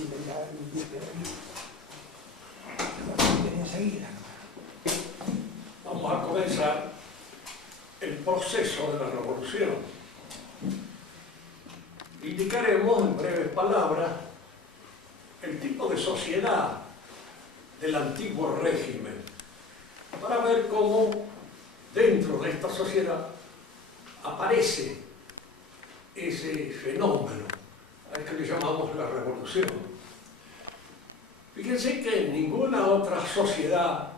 Chile ya enseguida. Vamos a comenzar el proceso de la revolución. Indicaremos en breves palabras el tipo de sociedad del antiguo régimen para ver cómo dentro de esta sociedad aparece ese fenómeno al que le llamamos la revolución. Fíjense que en ninguna otra sociedad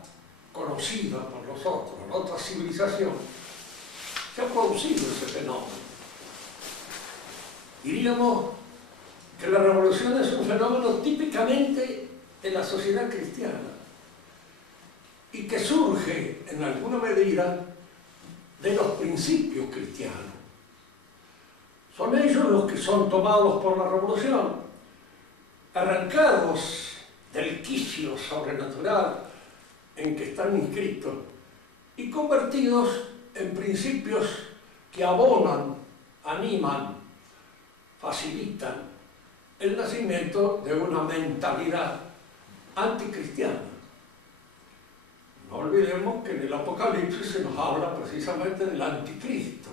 conocida por nosotros, en otra civilización, se ha producido ese fenómeno. Diríamos que la revolución es un fenómeno típicamente de la sociedad cristiana y que surge en alguna medida de los principios cristianos. Son ellos los que son tomados por la revolución, arrancados del quicio sobrenatural en que están inscritos y convertidos en principios que abonan, animan, facilitan el nacimiento de una mentalidad anticristiana. No olvidemos que en el Apocalipsis se nos habla precisamente del anticristo,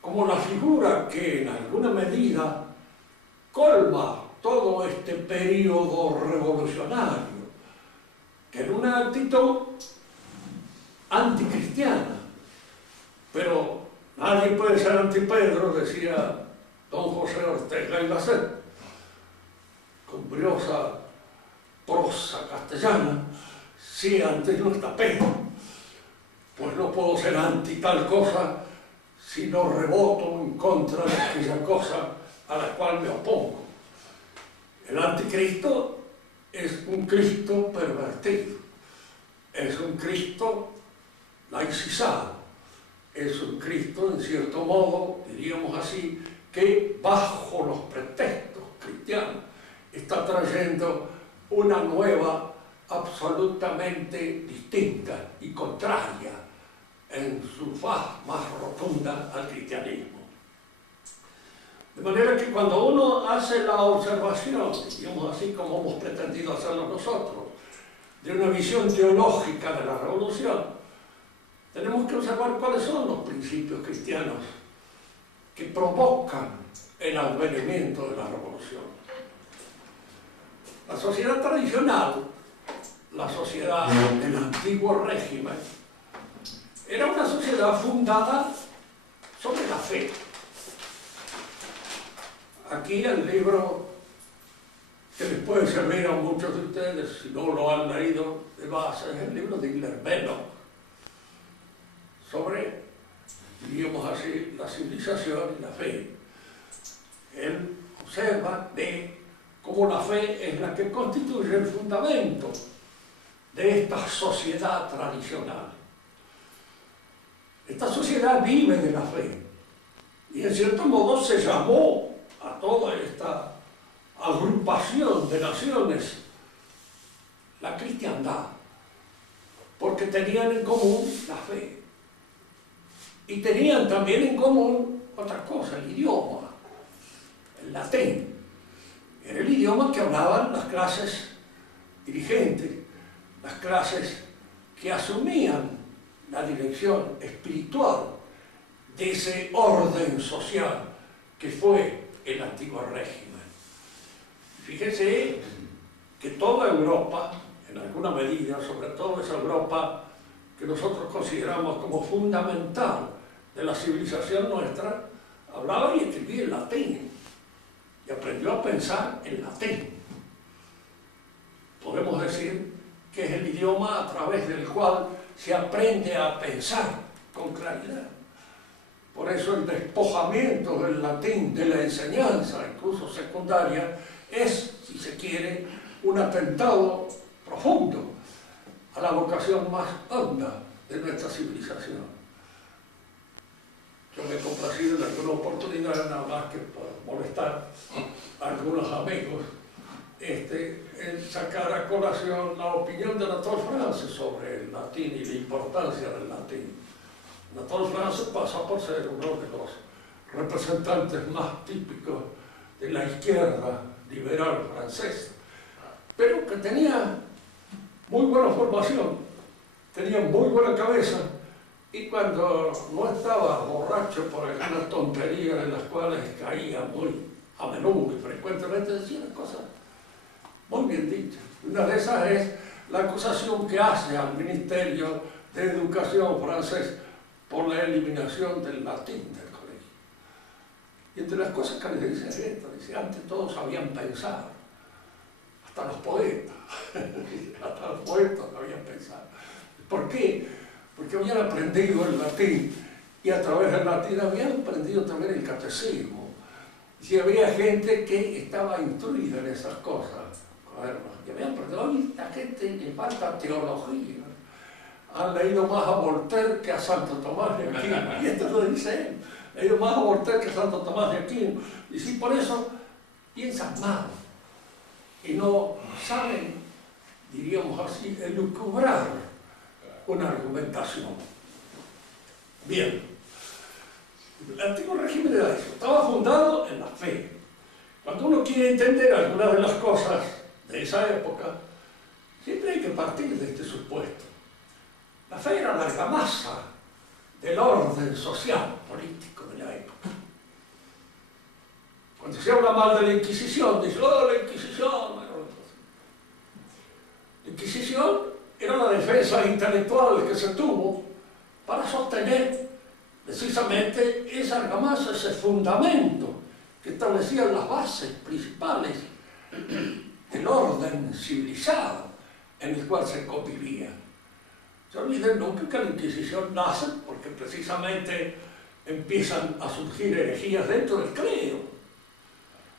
como la figura que en alguna medida colma todo este periodo revolucionario, que en una actitud anticristiana. Pero nadie puede ser anti-Pedro, decía don José Ortega y Gasset, con briosa prosa castellana, si antes no está Pedro, pues no puedo ser anti tal cosa si no reboto en contra de aquella cosa a la cual me opongo. El anticristo es un Cristo pervertido, es un Cristo laicizado, es un Cristo, en cierto modo, diríamos así, que bajo los pretextos cristianos está trayendo una nueva absolutamente distinta y contraria en su faz más rotunda al cristianismo. De manera que cuando uno hace la observación, digamos así como hemos pretendido hacerlo nosotros, de una visión teológica de la revolución, tenemos que observar cuáles son los principios cristianos que provocan el advenimiento de la revolución. La sociedad tradicional, la sociedad del antiguo régimen, era una sociedad fundada sobre la fe. Aquí el libro que les puede servir a muchos de ustedes, si no lo han leído de base, es el libro de Hilaire Belloc, sobre, diríamos así, la civilización y la fe. Él observa, ve cómo la fe es la que constituye el fundamento de esta sociedad tradicional. Esta sociedad vive de la fe y en cierto modo se llamó a toda esta agrupación de naciones la cristiandad, porque tenían en común la fe y tenían también en común otra cosa, el idioma, el latín. Era el idioma que hablaban las clases dirigentes, las clases que asumían la dirección espiritual de ese orden social que fue el antiguo régimen. Fíjense que toda Europa, en alguna medida, sobre todo esa Europa que nosotros consideramos como fundamental de la civilización nuestra, hablaba y escribía en latín y aprendió a pensar en latín. Podemos decir que es el idioma a través del cual se aprende a pensar con claridad. Por eso el despojamiento del latín de la enseñanza, incluso secundaria, es, si se quiere, un atentado profundo a la vocación más honda de nuestra civilización. Yo me he complacido en alguna oportunidad, nada más que por molestar a algunos amigos, en sacar a colación la opinión de Anatole France sobre el latín y la importancia del latín. Anatole France pasa por ser uno de los representantes más típicos de la izquierda liberal francesa, pero que tenía muy buena formación, tenía muy buena cabeza, y cuando no estaba borracho por algunas tonterías en las cuales caía muy a menudo y frecuentemente, decía cosas muy bien dichas. Una de esas es la acusación que hace al Ministerio de Educación francés por la eliminación del latín del colegio. Y entre las cosas que le dice es esto, dice, antes todos habían pensado, hasta los poetas, hasta los poetas habían pensado. ¿Por qué? Porque habían aprendido el latín y a través del latín habían aprendido también el catecismo. Y había gente que estaba instruida en esas cosas. Y habían aprendido, hoy la gente le falta teología. Han leído más a Voltaire que a Santo Tomás de Aquino. Y esto lo dice él. Han leído más a Voltaire que a Santo Tomás de Aquino. Y sí, por eso piensan mal. Y no saben, diríamos así, elucubrar una argumentación. Bien. El antiguo régimen era eso. Estaba fundado en la fe. Cuando uno quiere entender algunas de las cosas de esa época, siempre hay que partir de este supuesto. La fe era la argamasa del orden social, político de la época. Cuando se habla mal de la Inquisición, dice, oh, la Inquisición. La Inquisición era la defensa intelectual que se tuvo para sostener precisamente esa argamasa, ese fundamento que establecía las bases principales del orden civilizado en el cual se convivía. Se olviden nunca que la Inquisición nace porque precisamente empiezan a surgir herejías dentro del clero.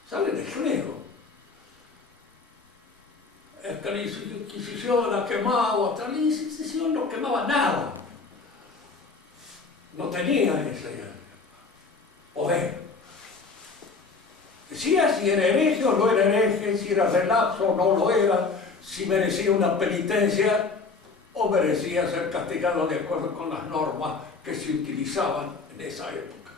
Sale del clero. Es que la Inquisición ha quemado, hasta la Inquisición no quemaba nada. No tenía ese poder. Decía si era hereje o no era hereje, si era relapso o no lo era, si merecía una penitencia o merecía ser castigado de acuerdo con las normas que se utilizaban en esa época.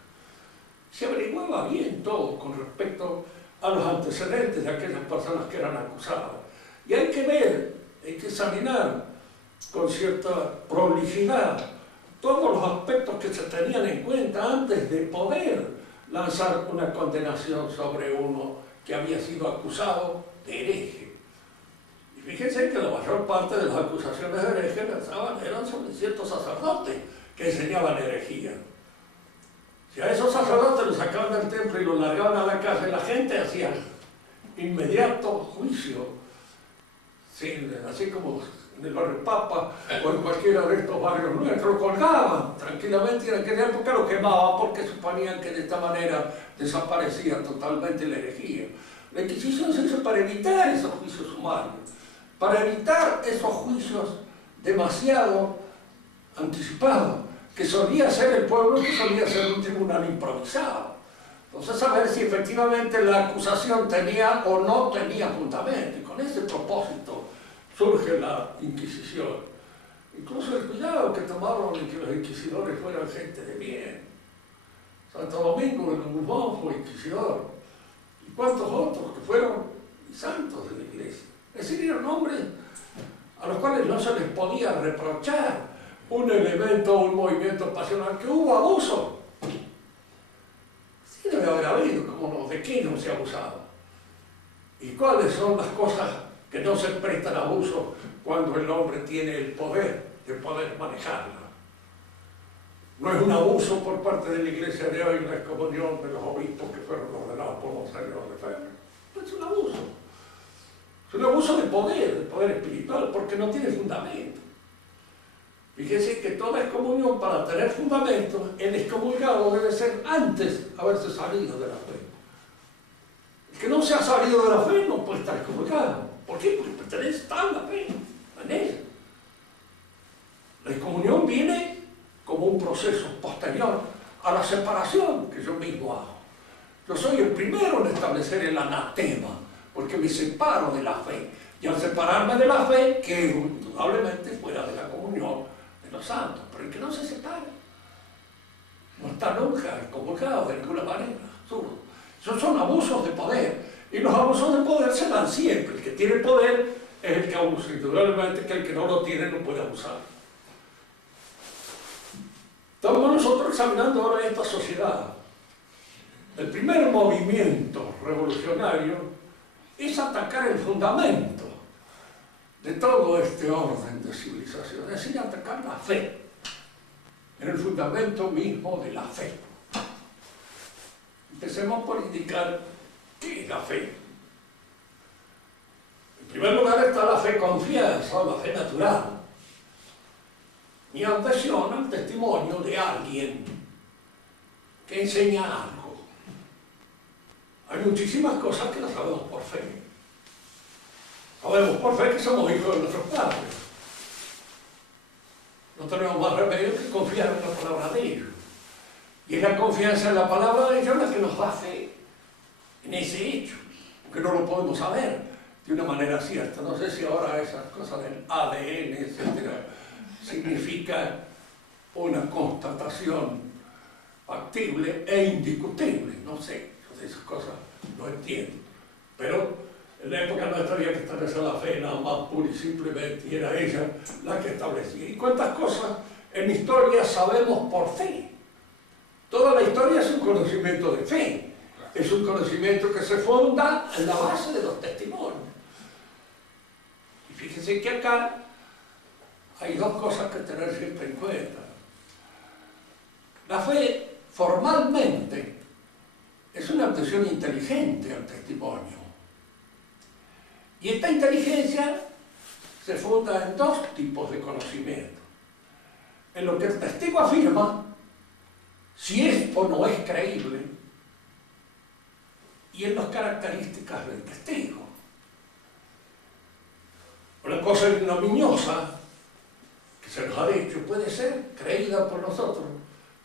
Se averiguaba bien todo con respecto a los antecedentes de aquellas personas que eran acusadas. Y hay que ver, hay que examinar con cierta prolijidad todos los aspectos que se tenían en cuenta antes de poder lanzar una condenación sobre uno que había sido acusado de hereje. Y fíjense que la mayor parte de las acusaciones de hereje eran sobre ciertos sacerdotes que enseñaban herejía. Si a esos sacerdotes los sacaban del templo y los largaban a la casa, la gente hacía inmediato juicio, así como en el barrio Papa o en cualquiera de estos barrios nuestros, colgaban tranquilamente y en aquella época lo quemaban porque suponían que de esta manera desaparecía totalmente la herejía. La Inquisición se hizo para evitar esos juicios sumarios, para evitar esos juicios demasiado anticipados, que solía ser el pueblo, que solía ser un tribunal improvisado. Entonces, a ver si efectivamente la acusación tenía o no tenía fundamento, y con ese propósito surge la Inquisición. Incluso el cuidado que tomaron en que los inquisidores fueran gente de bien. Santo Domingo de Guzmán fue inquisidor, y cuántos otros que fueron santos de la iglesia. Es decir, eran hombres a los cuales no se les podía reprochar un elemento o un movimiento pasional, que hubo abuso. Sí debe haber habido, como no, ¿de qué no se ha abusado? ¿Y cuáles son las cosas que no se prestan a abuso cuando el hombre tiene el poder de poder manejarla? No es un abuso por parte de la Iglesia de hoy la excomunión de los obispos que fueron ordenados por Monseñor Lefebvre. No es un abuso. Es un abuso de poder espiritual, porque no tiene fundamento. Fíjense que toda excomunión, para tener fundamento, el excomulgado debe ser antes haberse salido de la fe. El que no se ha salido de la fe no puede estar excomulgado. ¿Por qué? Porque pertenece a la fe, en ella. La excomunión viene como un proceso posterior a la separación que yo mismo hago. Yo soy el primero en establecer el anatema, porque me separo de la fe. Y al separarme de la fe, quedo indudablemente fuera de la comunión de los santos. Pero el que no se separa, no está nunca excomulgado de ninguna manera. Esos son abusos de poder Y los abusos de poder se dan siempre. El que tiene poder es el que abusa. Indudablemente que el que no lo tiene no puede abusar. Estamos nosotros examinando ahora esta sociedad. El primer movimiento revolucionario es atacar el fundamento de todo este orden de civilización, es decir, atacar la fe, en el fundamento mismo de la fe. Empecemos por indicar qué es la fe. En primer lugar está la fe confianza, la fe natural. Mi adhesión al testimonio de alguien que enseña algo. Hay muchísimas cosas que las sabemos por fe. Sabemos por fe que somos hijos de nuestros padres. No tenemos más remedio que confiar en la palabra de ellos. Y es la confianza en la palabra de ellos la que nos da fe en ese hecho, porque no lo podemos saber de una manera cierta. No sé si ahora esas cosas del ADN, etcétera, significa una constatación factible e indiscutible. No sé, esas cosas no entiendo. Pero en la época nuestra había que establecer la fe nada más pura y simplemente, y era ella la que establecía. ¿Y cuántas cosas en historia sabemos por fe? Toda la historia es un conocimiento de fe. Es un conocimiento que se funda en la base de los testimonios. Y fíjense que acá hay dos cosas que tener siempre en cuenta. La fe, formalmente, es una adhesión inteligente al testimonio. Y esta inteligencia se funda en dos tipos de conocimiento. En lo que el testigo afirma, si es o no es creíble, y en las características del testigo. Una cosa ignominiosa que se nos ha dicho puede ser creída por nosotros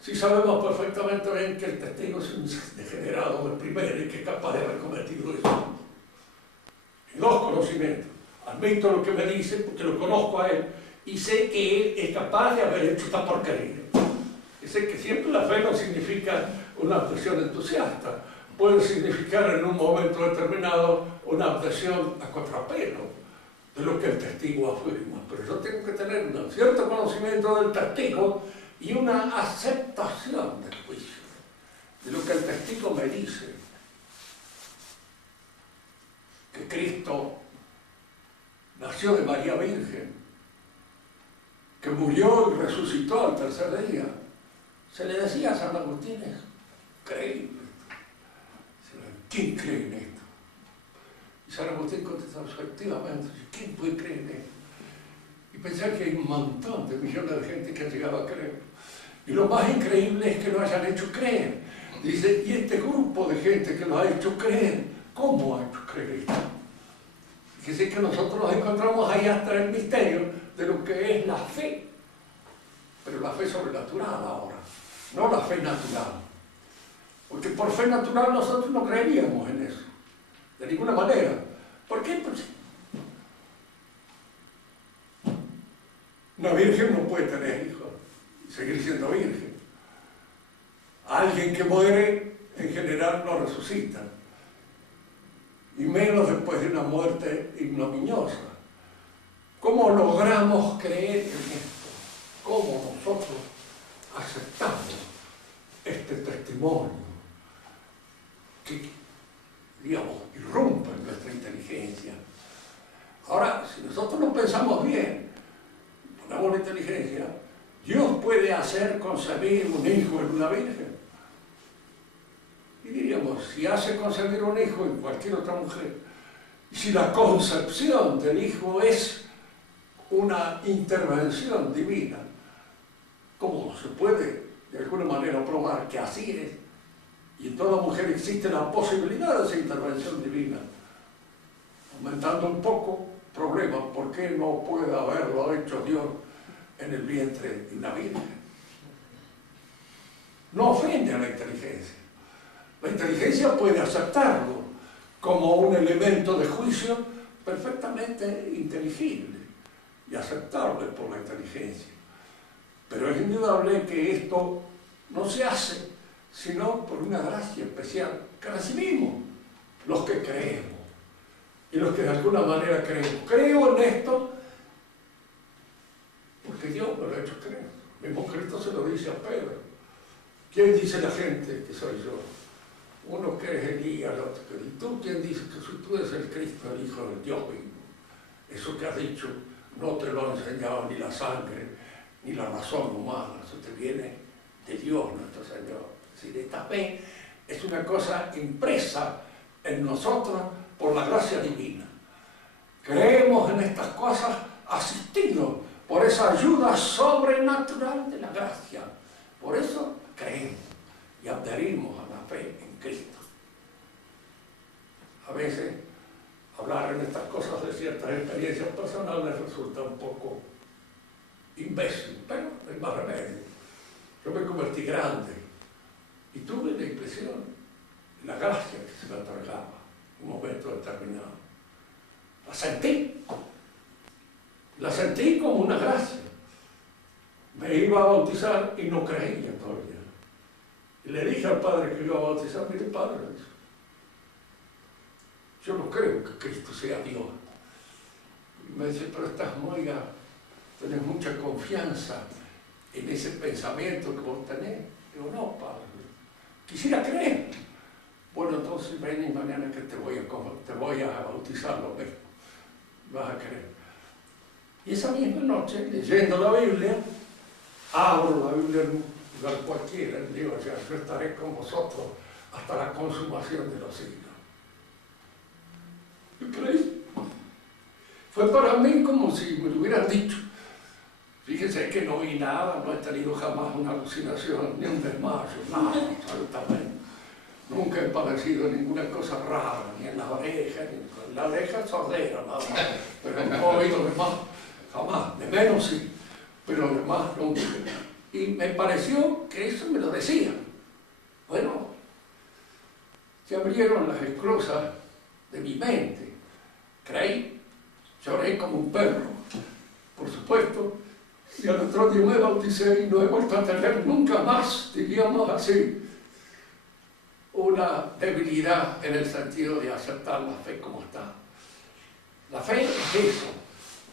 si sabemos perfectamente bien que el testigo es un degenerado de primera y que es capaz de haber cometido eso. Y dos conocimientos. Admito lo que me dice porque lo conozco a él y sé que él es capaz de haber hecho esta porquería. Y sé que siempre la fe no significa una adhesión entusiasta. Puede significar en un momento determinado una adhesión a contrapelo de lo que el testigo afirma. Pero yo tengo que tener un cierto conocimiento del testigo y una aceptación del juicio, de lo que el testigo me dice. Que Cristo nació de María Virgen, que murió y resucitó al tercer día. Se le decía a San Agustín, es creíble. ¿Quién cree en esto? Y San Agustín contestó, efectivamente, ¿quién puede creer en esto? Y pensar que hay un montón de millones de gente que ha llegado a creer. Y lo más increíble es que lo hayan hecho creer. Dice, y este grupo de gente que lo ha hecho creer, ¿cómo ha hecho creer esto? Fíjense que nosotros nos encontramos ahí hasta el misterio de lo que es la fe. Pero la fe sobrenatural ahora, no la fe natural. Porque por fe natural nosotros no creeríamos en eso. De ninguna manera. ¿Por qué? Pues una virgen no puede tener hijos y seguir siendo virgen. Alguien que muere, en general, no resucita. Y menos después de una muerte ignominiosa. ¿Cómo logramos creer en esto? ¿Cómo nosotros aceptamos este testimonio que, digamos, irrumpe en nuestra inteligencia? Ahora, si nosotros no pensamos bien, ponemos la inteligencia, Dios puede hacer concebir un hijo en una virgen. Y diríamos, si hace concebir un hijo en cualquier otra mujer, y si la concepción del hijo es una intervención divina, ¿cómo se puede de alguna manera probar que así es? Y en toda mujer existe la posibilidad de esa intervención divina. Aumentando un poco el problema, ¿por qué no puede haberlo hecho Dios en el vientre de una virgen? No ofende a la inteligencia. La inteligencia puede aceptarlo como un elemento de juicio perfectamente inteligible y aceptable por la inteligencia. Pero es indudable que esto no se hace sino por una gracia especial que recibimos los que creemos y los que de alguna manera creemos. Creo en esto porque Dios me lo ha hecho creer. El mismo Cristo se lo dice a Pedro. ¿Quién dice la gente que soy yo? Uno que es Elías, el otro que... ¿Y tú quién dices que tú eres el Cristo, el Hijo del Dios vivo? Eso que has dicho no te lo ha enseñado ni la sangre, ni la razón humana. Eso te viene de Dios, nuestro Señor. Es decir, esta fe es una cosa impresa en nosotros por la gracia divina. Creemos en estas cosas asistidos por esa ayuda sobrenatural de la gracia. Por eso creemos y adherimos a la fe en Cristo. A veces hablar en estas cosas de ciertas experiencias personales resulta un poco imbécil, pero no hay más remedio. Yo me convertí grande y tuve la impresión, la gracia que se me otorgaba en un momento determinado. La sentí como una gracia. Me iba a bautizar y no creía todavía. Y le dije al padre que iba a bautizar, mire padre, yo no creo que Cristo sea Dios. Y me dice, pero tenés mucha confianza en ese pensamiento que vos tenés. Digo, no, padre, quisiera creer. Bueno, entonces ven y mañana que te voy a bautizar lo mismo. Vas a creer. Y esa misma noche, leyendo la Biblia, abro la Biblia en un lugar cualquiera y digo, ya, yo estaré con vosotros hasta la consumación de los siglos. Y creí. Fue para mí como si me lo hubieran dicho. Fíjense que no vi nada, no he tenido jamás una alucinación, ni un desmayo, nada, absolutamente. Nunca he padecido ninguna cosa rara, ni en las orejas, ni en la oreja sordera, nada más. Pero no he oído de más, jamás, de menos sí, pero de más nunca. Y me pareció que eso me lo decían. Bueno, se abrieron las esclusas de mi mente. Creí, lloré como un perro, por supuesto, y al otro día me bauticé y no he vuelto a tener nunca más, diríamos así, una debilidad en el sentido de aceptar la fe como está. La fe es eso,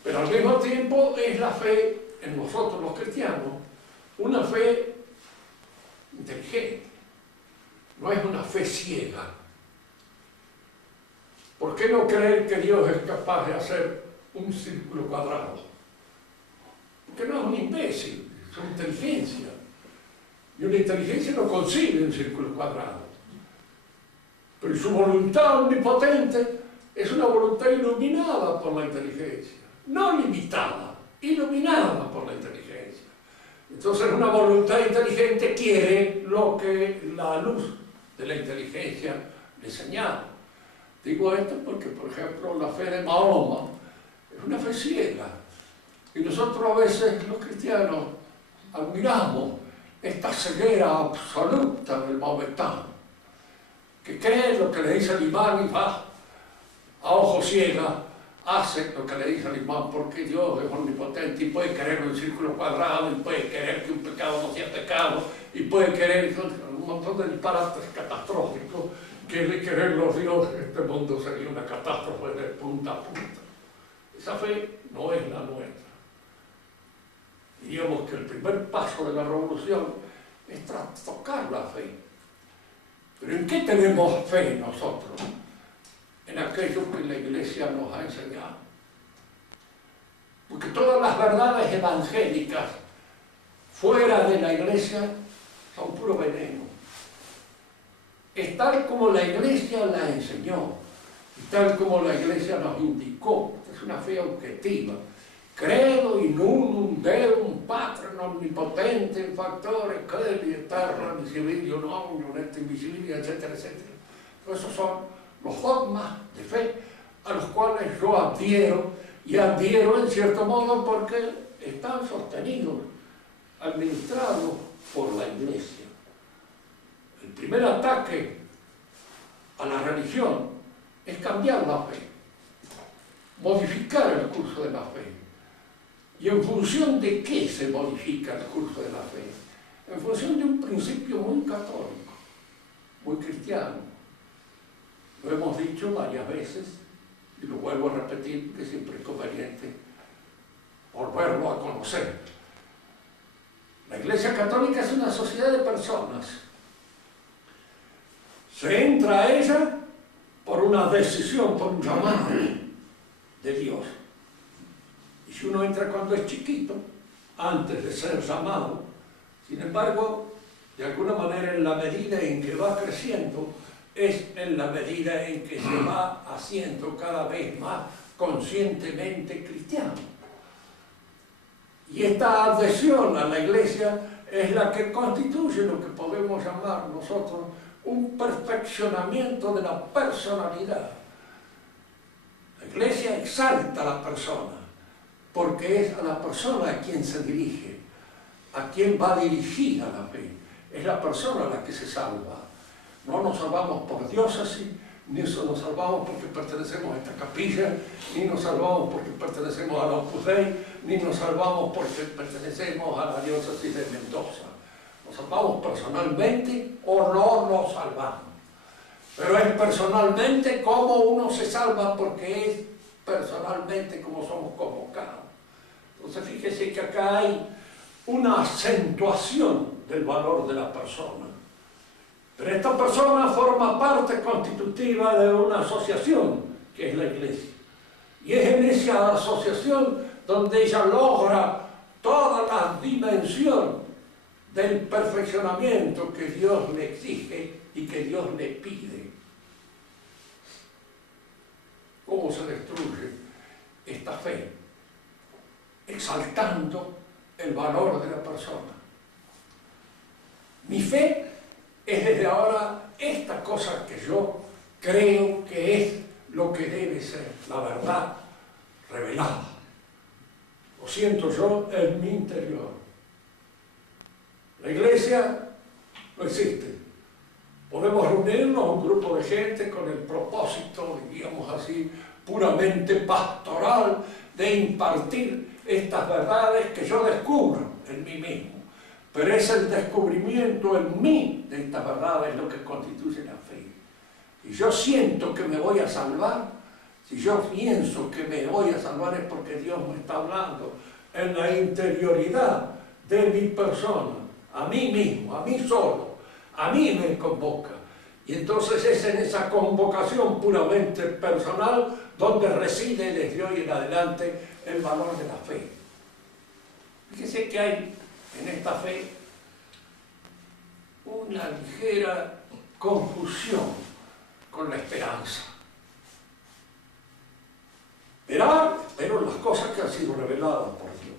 pero al mismo tiempo es la fe en nosotros los cristianos, una fe inteligente, no es una fe ciega. ¿Por qué no creer que Dios es capaz de hacer un círculo cuadrado? Porque no es un imbécil, es una inteligencia. Y una inteligencia no concibe un círculo cuadrado. Pero su voluntad omnipotente es una voluntad iluminada por la inteligencia. No limitada, iluminada por la inteligencia. Entonces una voluntad inteligente quiere lo que la luz de la inteligencia le señala. Digo esto porque, por ejemplo, la fe de Mahoma es una fe ciega. Y nosotros a veces, los cristianos, admiramos esta ceguera absoluta del maometano, que cree lo que le dice el imán y va a ojo ciega, hace lo que le dice el imán porque Dios es omnipotente y puede querer un círculo cuadrado y puede querer que un pecado no sea pecado y puede querer un montón de disparates catastróficos que de querer los dioses este mundo sería una catástrofe de punta a punta. Esa fe no es la nuestra. Diríamos que el primer paso de la revolución es trastocar la fe. ¿Pero en qué tenemos fe nosotros? En aquello que la Iglesia nos ha enseñado. Porque todas las verdades evangélicas fuera de la Iglesia son puro veneno. Es tal como la Iglesia la enseñó, y tal como la Iglesia nos indicó. Es una fe objetiva. Credo in unum Deum Patrem omnipotente, factore, celi, eterno, visibilio, omnium, et invisibilio, etcétera, etcétera. Esos son los dogmas de fe a los cuales yo adhiero, y adhiero en cierto modo porque están sostenidos, administrados por la Iglesia. El primer ataque a la religión es cambiar la fe, modificar el curso de la fe. ¿Y en función de qué se modifica el curso de la fe? En función de un principio muy católico, muy cristiano. Lo hemos dicho varias veces y lo vuelvo a repetir porque siempre es conveniente volverlo a conocer. La Iglesia Católica es una sociedad de personas. Se entra a ella por una decisión, por un llamado de Dios. Y si uno entra cuando es chiquito, antes de ser llamado, sin embargo, de alguna manera en la medida en que va creciendo, es en la medida en que se va haciendo cada vez más conscientemente cristiano. Y esta adhesión a la Iglesia es la que constituye lo que podemos llamar nosotros un perfeccionamiento de la personalidad. La Iglesia exalta a la persona, porque es a la persona a quien se dirige, a quien va dirigida la fe. Es la persona la que se salva. No nos salvamos por diócesis, ni nos salvamos porque pertenecemos a esta capilla, ni nos salvamos porque pertenecemos a la Opus Dei, ni nos salvamos porque pertenecemos a la diócesis de Mendoza. Nos salvamos personalmente o no nos salvamos. Pero es personalmente como uno se salva, porque es personalmente como somos convocados. Entonces fíjese que acá hay una acentuación del valor de la persona. Pero esta persona forma parte constitutiva de una asociación, que es la Iglesia. Y es en esa asociación donde ella logra toda la dimensión del perfeccionamiento que Dios le exige y que Dios le pide. ¿Cómo se destruye esta fe? Exaltando el valor de la persona. Mi fe es desde ahora esta cosa que yo creo que es lo que debe ser la verdad revelada. Lo siento yo en mi interior. La Iglesia no existe. Podemos reunirnos un grupo de gente con el propósito, diríamos así, puramente pastoral, de impartir estas verdades que yo descubro en mí mismo. Pero es el descubrimiento en mí de estas verdades lo que constituye la fe. Y yo siento que me voy a salvar, si yo pienso que me voy a salvar, es porque Dios me está hablando en la interioridad de mi persona, a mí mismo, a mí solo, a mí me convoca. Y entonces es en esa convocación puramente personal donde reside desde hoy en adelante el valor de la fe. Fíjese que hay en esta fe una ligera confusión con la esperanza. Espero las cosas que han sido reveladas por Dios.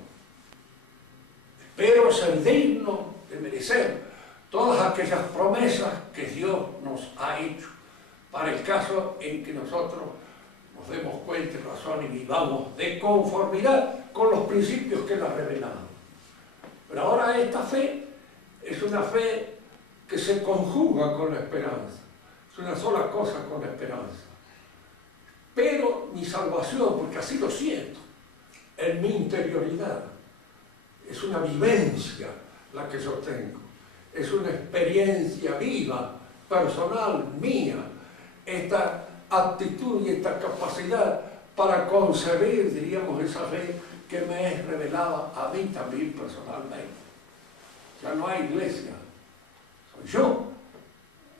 Espero ser digno de merecer todas aquellas promesas que Dios nos ha hecho para el caso en que nosotros nos demos cuenta y razón y vivamos de conformidad con los principios que Él ha revelado. Pero ahora esta fe es una fe que se conjuga con la esperanza. Es una sola cosa con la esperanza. Pero mi salvación, porque así lo siento, en mi interioridad, es una vivencia la que yo tengo. Es una experiencia viva, personal, mía, esta actitud y esta capacidad para concebir, diríamos, esa fe que me es revelada a mí también personalmente. Ya no hay iglesia, soy yo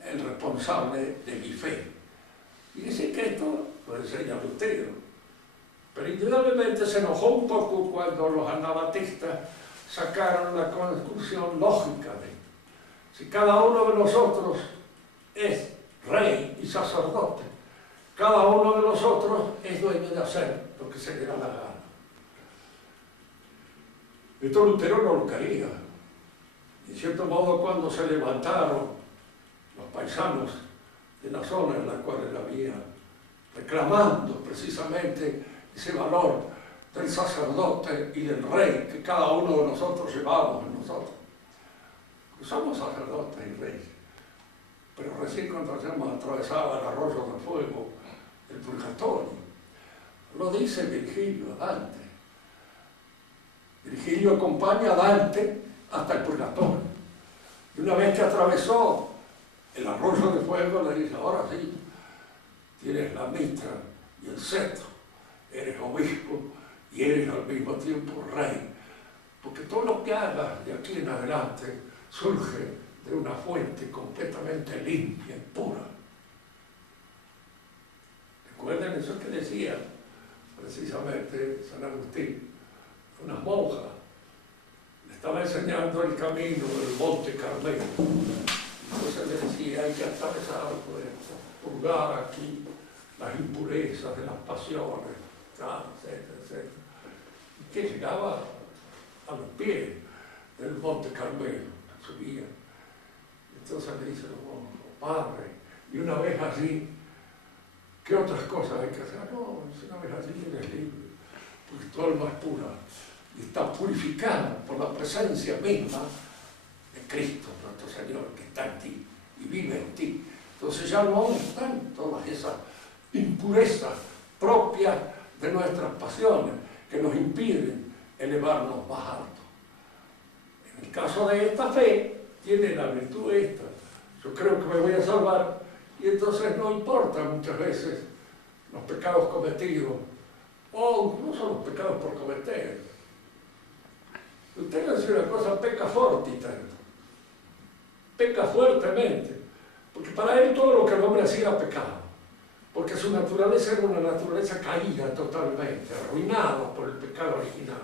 el responsable de mi fe. Y dice que esto lo enseña Lutero, pero indudablemente se enojó un poco cuando los anabatistas sacaron la conclusión lógica de esto. Si cada uno de nosotros es rey y sacerdote, cada uno de nosotros es dueño de hacer lo que se le da la gana. Esto Lutero no lo quería. En cierto modo, cuando se levantaron los paisanos de la zona en la cual él había, reclamando precisamente ese valor del sacerdote y del rey que cada uno de nosotros llevamos en nosotros. Porque somos sacerdotes y reyes, pero recién cuando hayamos atravesado el arroyo de fuego, el purgatorio, lo dice Virgilio a Dante. Virgilio acompaña a Dante hasta el purgatorio. Y una vez que atravesó el arroyo de fuego, le dice, ahora sí, tienes la mitra y el cetro, eres obispo y eres al mismo tiempo rey, porque todo lo que hagas de aquí en adelante surge de una fuente completamente limpia y pura. ¿Recuerdan eso que decía precisamente San Agustín? Una monja le estaba enseñando el camino del Monte Carmelo. Entonces le decía, hay que atravesar, pues, purgar aquí las impurezas de las pasiones, etcétera, etcétera. Y que llegaba a los pies del Monte Carmelo, subía. Entonces le dice los monjes, padre, y una vez allí, ¿qué otras cosas hay que hacer? No, si una vez allí eres libre, porque tu alma es pura y está purificada por la presencia misma de Cristo, nuestro Señor, que está en ti y vive en ti. Entonces ya no están todas esas impurezas propias de nuestras pasiones que nos impiden elevarnos más alto. En el caso de esta fe, tiene la virtud esta. Yo creo que me voy a salvar y entonces no importa muchas veces los pecados cometidos o incluso los pecados por cometer. Usted dice una cosa, peca fortiter, peca fuertemente, porque para él todo lo que el hombre hacía era pecado, porque su naturaleza era una naturaleza caída totalmente, arruinada por el pecado original.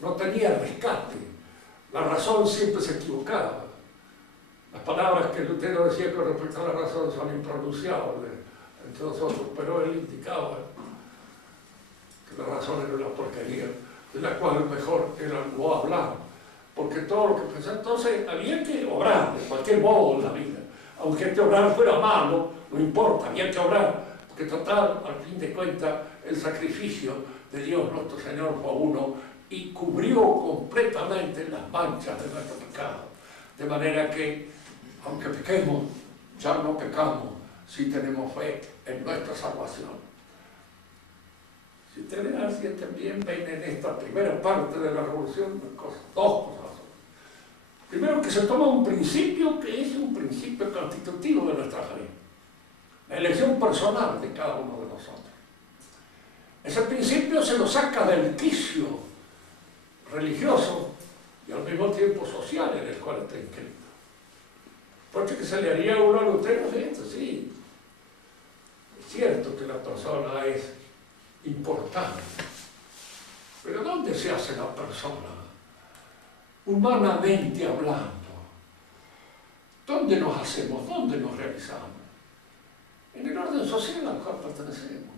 No tenía rescate, la razón siempre se equivocaba. Las palabras que Lutero decía con respecto a la razón son impronunciables entre nosotros, pero él indicaba que la razón era una porquería, de la cual mejor era no hablar, porque todo lo que pensaba, entonces había que obrar de cualquier modo en la vida, aunque este obrar fuera malo, no importa, había que obrar, porque total, al fin de cuentas, el sacrificio de Dios nuestro Señor fue uno y cubrió completamente las manchas de nuestro pecado, de manera que, aunque pequemos, ya no pecamos si tenemos fe en nuestra salvación. Si ustedes así también ven en esta primera parte de la revolución dos cosas. Primero, que se toma un principio que es un principio constitutivo de nuestra fe, la elección personal de cada uno de nosotros. Ese principio se lo saca del quicio religioso y al mismo tiempo social en el cual está inscrito. Porque que se le haría uno a Lutero de esto, sí. Es cierto que la persona es importante, pero ¿dónde se hace la persona? Humanamente hablando, ¿dónde nos hacemos? ¿Dónde nos realizamos? En el orden social al cual pertenecemos.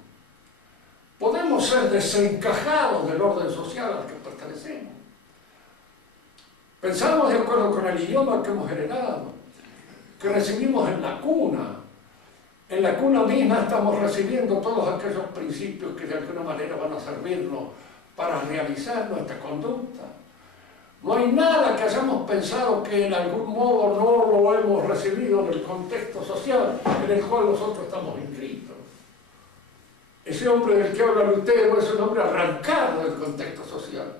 Podemos ser desencajados del orden social al que pertenecemos. Pensamos de acuerdo con el idioma que hemos heredado, que recibimos en la cuna. En la cuna misma estamos recibiendo todos aquellos principios que de alguna manera van a servirnos para realizar nuestra conducta. No hay nada que hayamos pensado que en algún modo no lo hemos recibido del contexto social en el cual nosotros estamos inscritos. Ese hombre del que habla Lutero es un hombre arrancado del contexto social.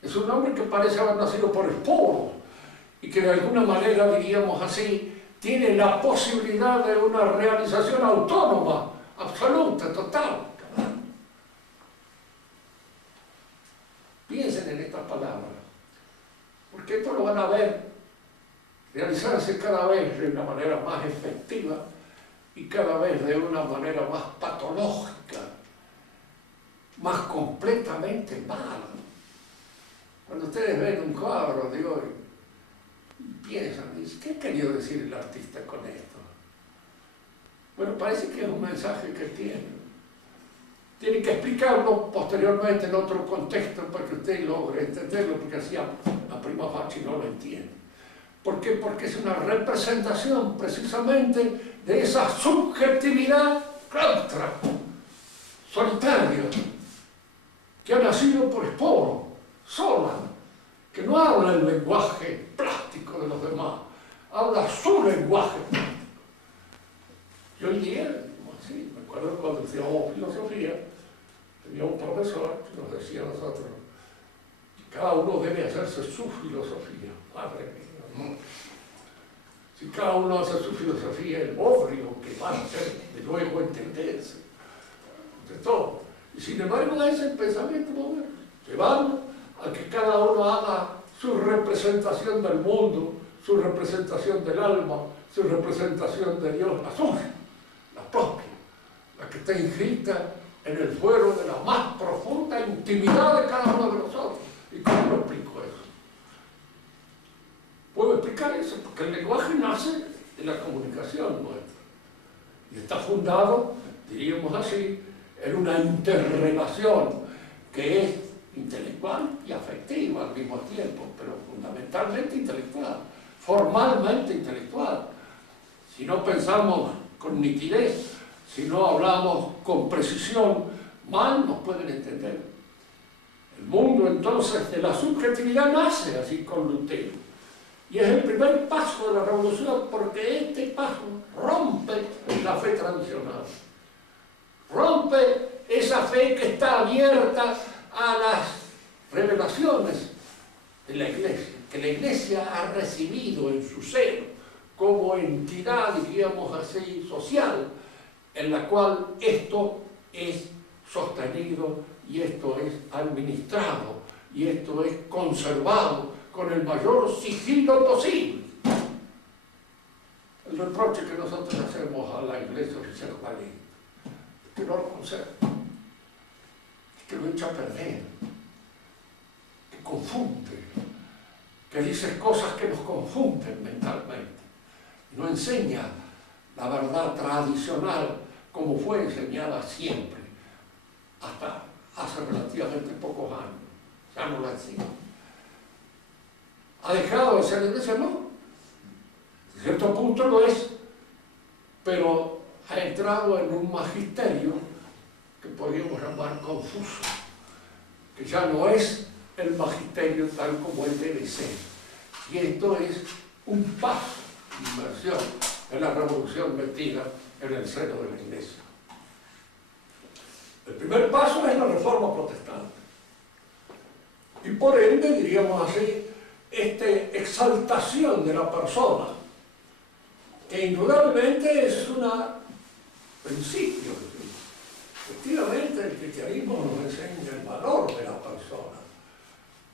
Es un hombre que parece haber nacido por esporos y que de alguna manera, diríamos así, tiene la posibilidad de una realización autónoma, absoluta, total. Piensen en estas palabras, porque esto lo van a ver realizarse cada vez de una manera más efectiva y cada vez de una manera más patológica, más completamente mala. Cuando ustedes ven un cuadro de hoy, piensan, dicen, ¿qué ha querido decir el artista con esto? Bueno, parece que es un mensaje que tiene. Tiene que explicarlo posteriormente en otro contexto para que usted logre entenderlo, porque así a prima facie no lo entiende. ¿Por qué? Porque es una representación precisamente de esa subjetividad claustra, solitaria, que ha nacido por esporo, sola, que no habla el lenguaje plástico de los demás, habla su lenguaje plástico. Y hoy día, sí, me acuerdo cuando estudiábamos filosofía, tenía un profesor que nos decía a nosotros, cada uno debe hacerse su filosofía. Madre mía, Si cada uno hace su filosofía, el obvio que va a ser de luego entenderse de todo. Y sin embargo es el pensamiento moderno, llevando a que cada uno haga su representación del mundo, su representación del alma, su representación de Dios, la suya, la propia, la que está inscrita en el fuero de la más profunda intimidad de cada uno de nosotros. ¿Y cómo lo explico eso? Puedo explicar eso porque el lenguaje nace de la comunicación nuestra y está fundado, diríamos así, en una interrelación que es intelectual y afectiva al mismo tiempo, pero fundamentalmente intelectual, formalmente intelectual. Si no pensamos con nitidez, si no hablamos con precisión, mal nos pueden entender. El mundo entonces de la subjetividad nace así con Lutero. Y es el primer paso de la revolución porque este paso rompe la fe tradicional. Rompe esa fe que está abierta a las revelaciones de la Iglesia, que la Iglesia ha recibido en su seno como entidad, diríamos así, social, en la cual esto es sostenido y esto es administrado y esto es conservado con el mayor sigilo posible. El reproche que nosotros hacemos a la Iglesia oficial valiente, que no lo conserva, que lo echa a perder, que confunde, que dice cosas que nos confunden mentalmente, no enseña la verdad tradicional como fue enseñada siempre, hasta hace relativamente pocos años, ya no la enseña. ¿Ha dejado de ser la Iglesia? No. En cierto punto lo es, pero ha entrado en un magisterio que podríamos llamar confuso, que ya no es el magisterio tal como él debe ser. Y esto es un paso de inversión en la revolución metida en el seno de la Iglesia. El primer paso es la reforma protestante. Y por ende, diríamos así, esta exaltación de la persona, que indudablemente es un principio. Efectivamente, el cristianismo nos enseña el valor de la persona,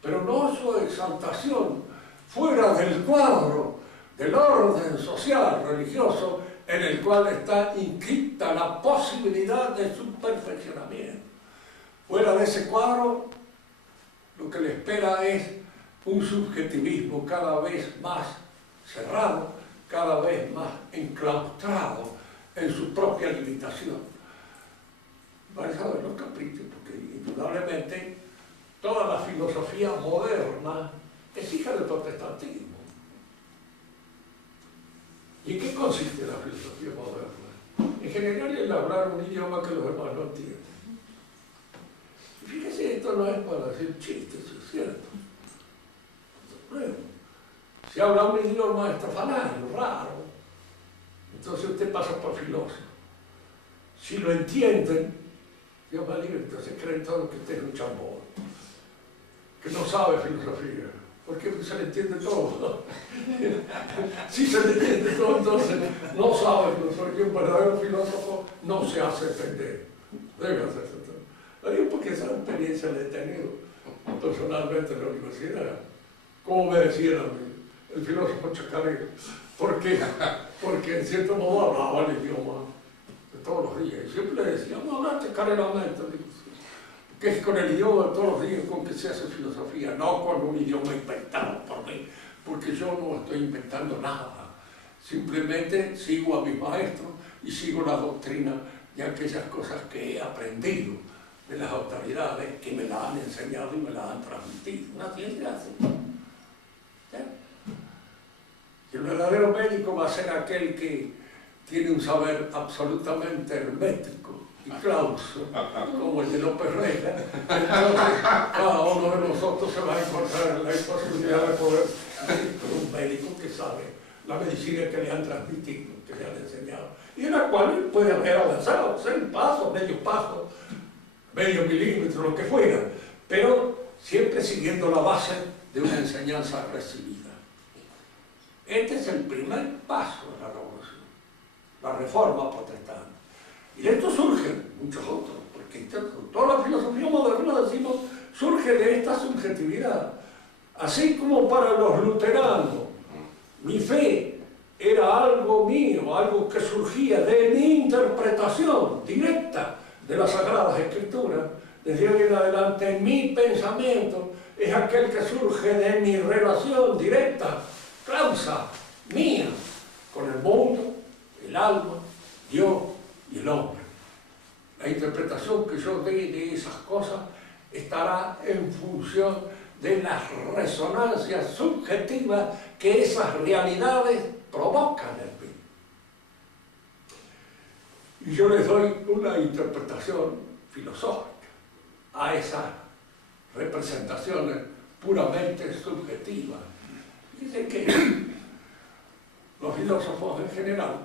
pero no su exaltación fuera del cuadro del orden social, religioso, en el cual está inscrita la posibilidad de su perfeccionamiento. Fuera de ese cuadro, lo que le espera es un subjetivismo cada vez más cerrado, cada vez más enclaustrado en su propia limitación. Vais a ver los caprichos, porque indudablemente toda la filosofía moderna es hija del protestantismo. ¿Y en qué consiste la filosofía moderna? En general, en hablar un idioma que los demás no entienden. Y fíjese, esto no es para decir chistes, es cierto. Bueno, si habla un idioma estrafalario, raro, entonces usted pasa por filósofo. Si lo entienden, Dios me libre, entonces creen todos que usted es un chambón, que no sabe filosofía, porque se le entiende todo. Si se le entiende todo, entonces no sabe filosofía. Un verdadero filósofo no se hace entender. Debe hacerse entender. Lo digo porque esa experiencia la he tenido personalmente en la universidad. Como me decían a mí, el filósofo chacarero. ¿Por qué? Porque en cierto modo hablaba el idioma de todos los días. Y siempre le decía, no, hablar chacareramente. Que es con el idioma de todos los días con que se hace filosofía, no con un idioma inventado por mí, porque yo no estoy inventando nada. Simplemente sigo a mis maestros y sigo la doctrina de aquellas cosas que he aprendido de las autoridades que me la han enseñado y me la han transmitido. Una ciencia así. Y el verdadero médico va a ser aquel que tiene un saber absolutamente hermético y clauso, como el de López Rega. Entonces, cada uno de nosotros se va a encontrar en la imposibilidad de poder ir con un médico que sabe la medicina que le han transmitido, que le han enseñado, y en la cual él puede haber avanzado, hacer un paso, medio milímetro, lo que fuera, pero siempre siguiendo la base de una enseñanza recibida. Este es el primer paso de la revolución, la reforma protestante. Y de esto surgen muchos otros, porque toda la filosofía moderna, decimos, surge de esta subjetividad. Así como para los luteranos, mi fe era algo mío, algo que surgía de mi interpretación directa de las Sagradas Escrituras. Desde hoy en adelante, mi pensamiento es aquel que surge de mi relación directa, causa, mía, con el mundo, el alma, Dios y el hombre. La interpretación que yo dé de esas cosas estará en función de las resonancias subjetivas que esas realidades provocan en mí. Y yo les doy una interpretación filosófica a esas representaciones puramente subjetivas. Dicen que los filósofos en general,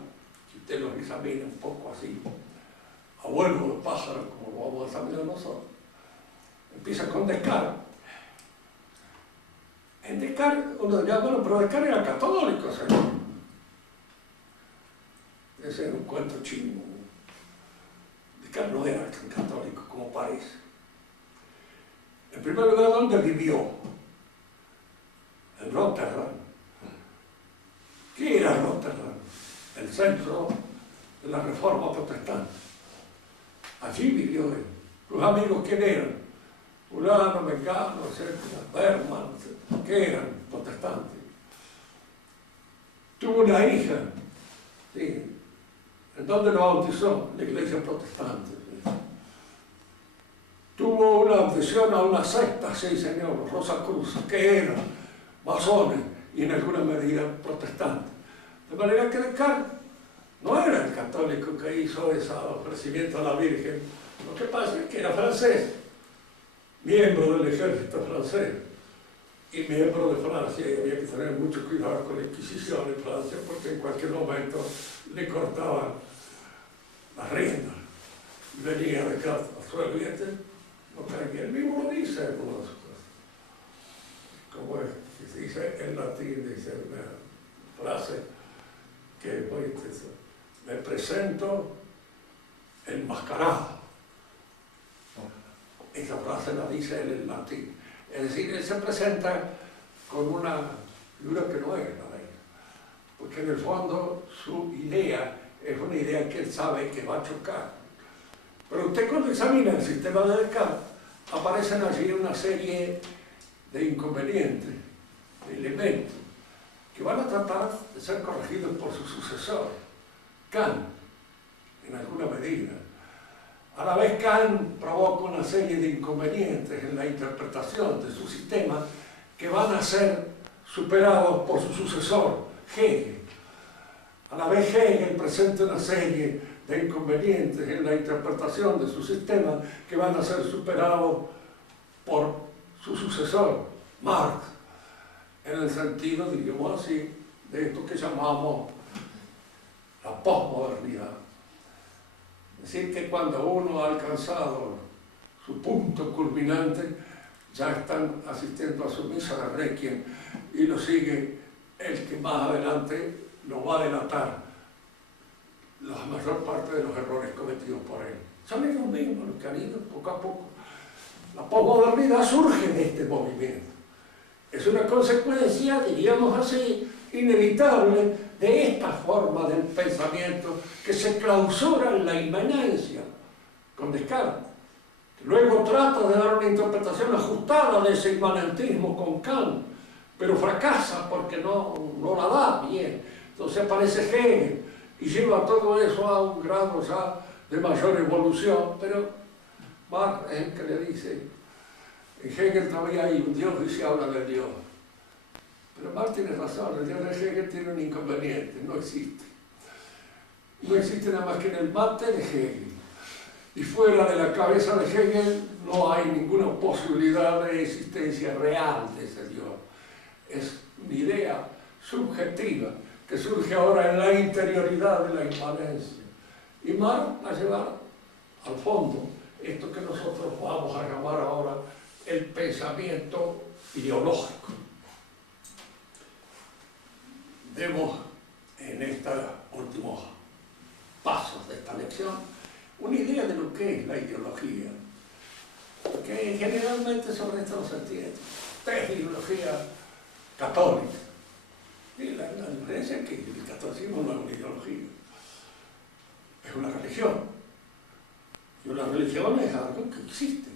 si usted los examina un poco así, a vuelo de pájaro, como lo vamos a examinar nosotros, empieza con Descartes. En Descartes, uno diría, bueno, pero Descartes era católico, señor. Ese es un cuento chino. Descartes no era tan católico como parece. En primer lugar, ¿dónde vivió? En Rotterdam. ¿Qué era Rotterdam? El centro de la Reforma protestante. Allí vivió él. ¿Sus amigos quién eran? Fulano, Mengano, etcétera, Berman, etcétera, que eran protestantes. Tuvo una hija, ¿sí? ¿En dónde lo bautizó? En la iglesia protestante. ¿Sí? Tuvo una adhesión a una secta, sí señor, los Rosacruces, que eran masones y en alguna medida protestantes. De manera que Descartes no era el católico que hizo ese ofrecimiento a la Virgen. Lo que pasa es que era francés, miembro del ejército francés y miembro de Francia, y había que tener mucho cuidado con la Inquisición en Francia porque en cualquier momento le cortaban las riendas. Venía de casa a su ambiente, no caía. Él mismo lo dice en una de sus cosas. Como es que se dice en latín, dice una frase que es muy intensa. Me presento enmascarado. Esa frase la dice él en latín. Es decir, él se presenta con una figura que no es la de él. Porque en el fondo su idea es una idea que él sabe que va a chocar. Pero usted cuando examina el sistema de Descartes, aparecen allí una serie de inconvenientes, de elementos, que van a tratar de ser corregidos por su sucesor, Kant, en alguna medida. A la vez Kant provoca una serie de inconvenientes en la interpretación de su sistema que van a ser superados por su sucesor, Hegel. A la vez Hegel presenta una serie de inconvenientes en la interpretación de su sistema que van a ser superados por su sucesor, Marx, en el sentido, diríamos así, de esto que llamamos la posmodernidad. Es decir, que cuando uno ha alcanzado su punto culminante, ya están asistiendo a su misa de Requiem y lo sigue el que más adelante lo va a delatar la mayor parte de los errores cometidos por él. Son ellos mismos los que han ido poco a poco. La posmodernidad surge de este movimiento. Es una consecuencia, diríamos así, inevitable de esta forma del pensamiento que se clausura en la inmanencia con Descartes. Luego trata de dar una interpretación ajustada de ese inmanentismo con Kant, pero fracasa porque no la da bien. Entonces aparece Hegel y lleva todo eso a un grado ya de mayor evolución, pero Marx es el que le dice, en Hegel todavía hay un Dios y se habla de Dios. Pero Marx tiene razón, el Dios de Hegel tiene un inconveniente, no existe. No existe nada más que en el mate de Hegel. Y fuera de la cabeza de Hegel no hay ninguna posibilidad de existencia real de ese Dios. Es una idea subjetiva que surge ahora en la interioridad de la inmanencia. Y Marx va a llevar al fondo esto que nosotros vamos a llamar ahora el pensamiento ideológico. De qué es la ideología, que generalmente sobre esto no se entiende. Es ideología católica. Y la diferencia es que el catolicismo no es una ideología, es una religión. Y una religión es algo que existe.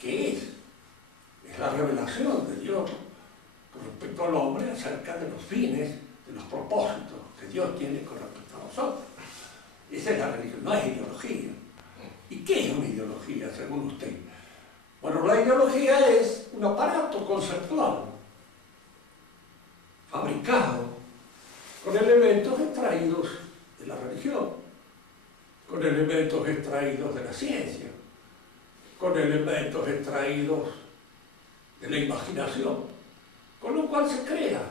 ¿Qué es? Es la revelación de Dios con respecto al hombre acerca de los fines, de los propósitos que Dios tiene con respecto a nosotros. Esa es la religión, no es ideología. ¿Y qué es una ideología, según usted? Bueno, la ideología es un aparato conceptual fabricado con elementos extraídos de la religión, con elementos extraídos de la ciencia, con elementos extraídos de la imaginación, con lo cual se crea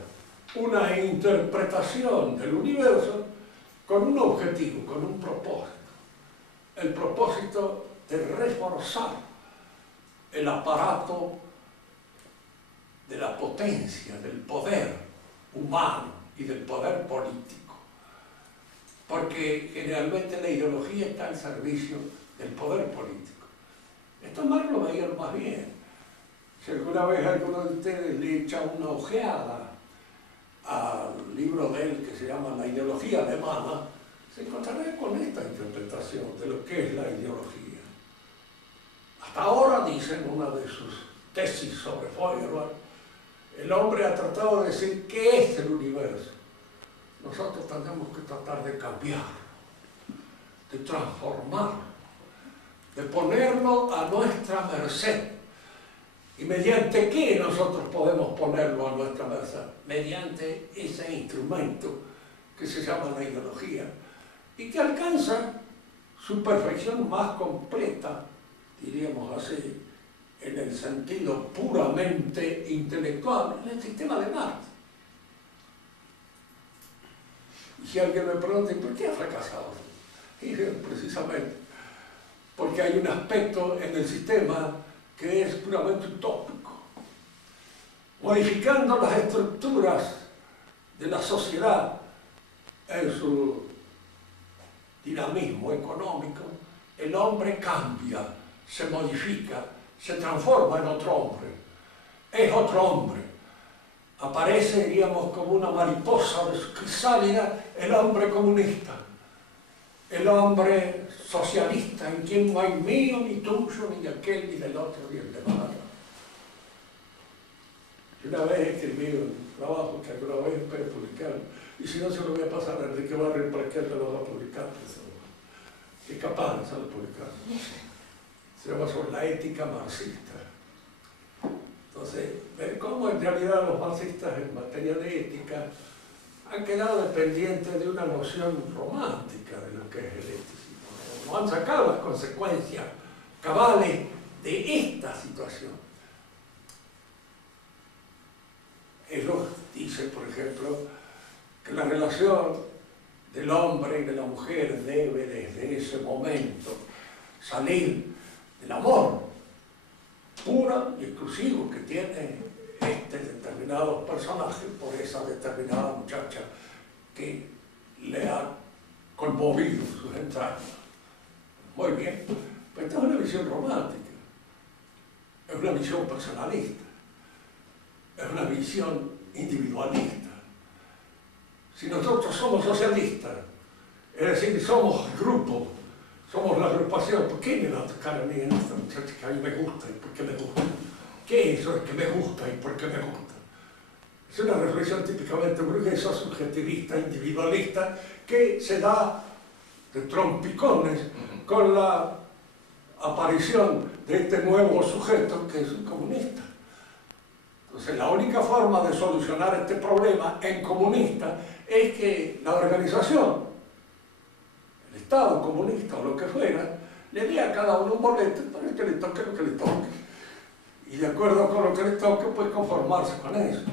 una interpretación del universo con un objetivo, con un propósito. El propósito de reforzar el aparato de la potencia, del poder humano y del poder político. Porque generalmente la ideología está al servicio del poder político. Esto Marx lo veía lo más bien. Si alguna vez alguno de ustedes le echa una ojeada al libro de él que se llama La ideología alemana, se encontrará con esta interpretación de lo que es la ideología. Hasta ahora, dicen una de sus tesis sobre Feuerbach, el hombre ha tratado de decir qué es el universo. Nosotros tenemos que tratar de cambiarlo, de transformarlo, de ponerlo a nuestra merced. ¿Y mediante qué nosotros podemos ponerlo a nuestra merced? Mediante ese instrumento que se llama la ideología y que alcanza su perfección más completa, diríamos así, en el sentido puramente intelectual, en el sistema de Marx. Y si alguien me pregunta, ¿por qué ha fracasado? Y precisamente porque hay un aspecto en el sistema que es puramente utópico, modificando las estructuras de la sociedad en su dinamismo económico. El hombre cambia, se modifica, se transforma en otro hombre, es otro hombre. Aparece, diríamos, como una mariposa de su crisálida, el hombre comunista, el hombre socialista, en quien no hay mío, ni tuyo, ni de aquel, ni del otro, ni el demás. Yo una vez escribí un trabajo que alguna vez espero publicar, y si no se lo voy a pasar a Enrique Barrio para que él me lo va a publicar, que es capaz de hacerlo publicar. Se llama sobre la ética marxista. Entonces, ver cómo en realidad los marxistas en materia de ética han quedado dependientes de una noción romántica de lo que es el eticismo. No han sacado las consecuencias cabales de esta situación. Ellos dicen, por ejemplo, que la relación del hombre y de la mujer debe desde ese momento salir del amor puro y exclusivo que tiene este determinado personaje por esa determinada muchacha que le ha conmovido sus entrañas. Muy bien, pero esta es una visión romántica, es una visión personalista, es una visión individualista. Si nosotros somos socialistas, es decir, somos el grupo, somos la agrupación, ¿por qué me va a tocar a mí en esta muchacha que a mí me gusta y por qué me gusta? ¿Qué es eso de que me gusta y por qué me gusta? Es una reflexión típicamente burguesa, subjetivista, individualista, que se da de trompicones con la aparición de este nuevo sujeto que es un comunista. Entonces, la única forma de solucionar este problema en comunista es que la organización, el Estado comunista o lo que fuera, le dé a cada uno un boleto para que le toque lo que le toque. Y de acuerdo con lo que le toque, pues conformarse con eso.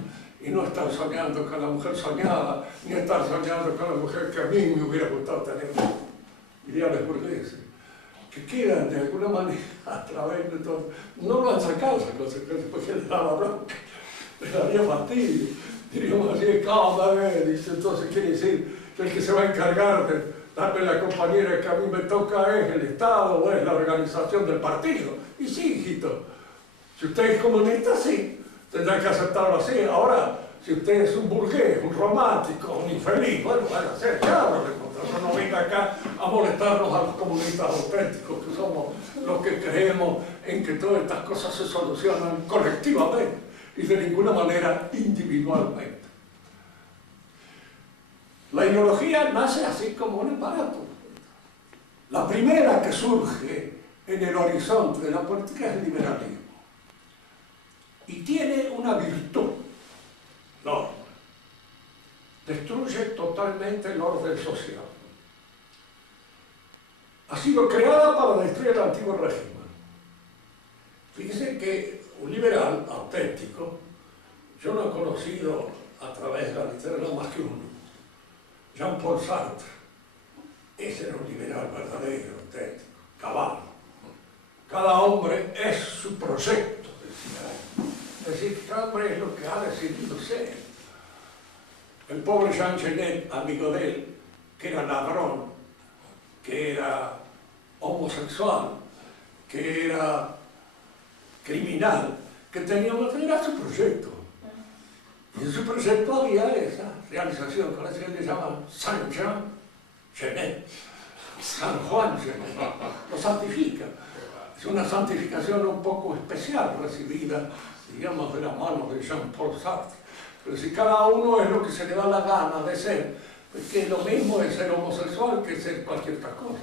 Y no estar soñando con la mujer soñada, ni estar soñando con la mujer que a mí me hubiera gustado tener. Ideales burgueses, que quedan de alguna manera a través de todo. No lo han sacado esa consecuencia porque le daba bronca, le daría fastidio. Diríamos así, cada vez, dice, entonces quiere decir que el que se va a encargar de tal vez la compañera que a mí me toca es el Estado o es la organización del partido. Y sí, hijito, si usted es comunista, sí, tendrá que aceptarlo así. Ahora, si usted es un burgués, un romántico, un infeliz, bueno, van a ser cabros, no venga acá a molestarnos a los comunistas auténticos, que somos los que creemos en que todas estas cosas se solucionan colectivamente y de ninguna manera individualmente. La ideología nace así como un aparato. La primera que surge en el horizonte de la política es el liberalismo. Y tiene una virtud. No. Destruye totalmente el orden social. Ha sido creada para destruir el antiguo régimen. Fíjense que un liberal auténtico, yo no he conocido a través de la literatura más que uno, Jean-Paul Sartre. Ese era un liberal verdadero, auténtico, cabal. Cada hombre es su proyecto, decía él. Es decir, cada hombre es lo que ha decidido ser. El pobre Jean Genet, amigo de él, que era ladrón, que era homosexual, que era criminal, que tenía su proyecto. Y en su proyecto había esa realización, con la que le llaman Saint Jean Genet, San Juan Genet, lo santifica. Es una santificación un poco especial recibida, digamos, de las manos de Jean-Paul Sartre. Pero si cada uno es lo que se le da la gana de ser, pues que lo mismo es ser homosexual que ser cualquier otra cosa.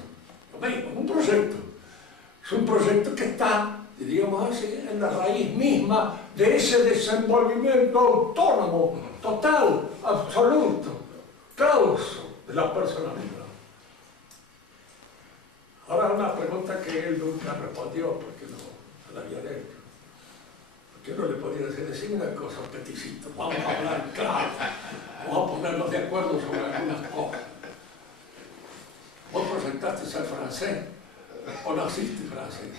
Lo mismo, es un proyecto. Es un proyecto que está, diríamos así, en la raíz misma de ese desenvolvimiento autónomo, total, absoluto, causo de la personalidad. Ahora una pregunta que él nunca respondió porque no la había hecho. Yo no le podía decir una cosa, peticito, vamos a hablar claro, vamos a ponernos de acuerdo sobre algunas cosas. ¿Vos presentaste ser francés o naciste francés?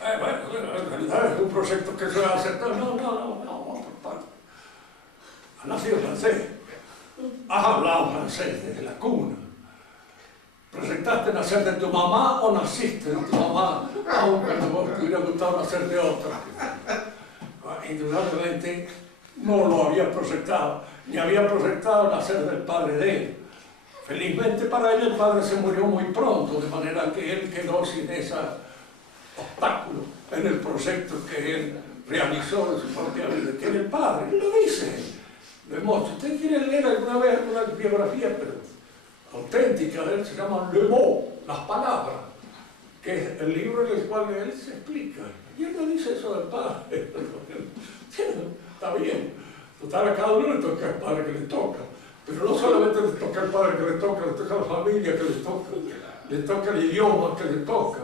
Bueno, en realidad es un proyecto que se va a aceptar. No, vamos por partes. Has nacido francés, has hablado francés desde la cuna. ¿Presentaste nacer de tu mamá o naciste de tu mamá, aunque no te hubiera gustado nacer de otra? Indudablemente no lo había proyectado, ni había proyectado nacer del padre de él. Felizmente para él el padre se murió muy pronto, de manera que él quedó sin ese obstáculo en el proyecto que él realizó de su propia vida, que era el padre. Lo dice, lo hemos. Si usted quiere leer alguna vez una biografía, pero auténtica de él, se llama Le Mot, las palabras, que es el libro en el cual él se explica. Y él no dice eso del padre. Está bien. Total, a cada uno le toca el padre que le toca. Pero no solamente le toca el padre que le toca la familia que le toca el idioma que le toca.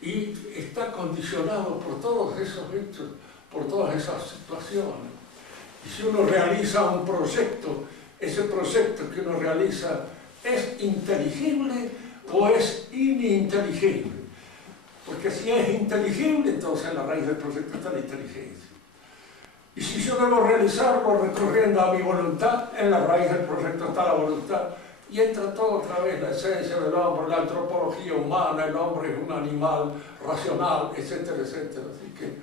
Y está condicionado por todos esos hechos, por todas esas situaciones. Y si uno realiza un proyecto, ese proyecto que uno realiza ¿es inteligible o es ininteligible? Porque si es inteligible, entonces en la raíz del proyecto está la inteligencia. Y si yo debo realizarlo recurriendo a mi voluntad, en la raíz del proyecto está la voluntad. Y entra todo otra vez la esencia del hombre, la antropología humana, el hombre es un animal racional, etcétera, etcétera. Así que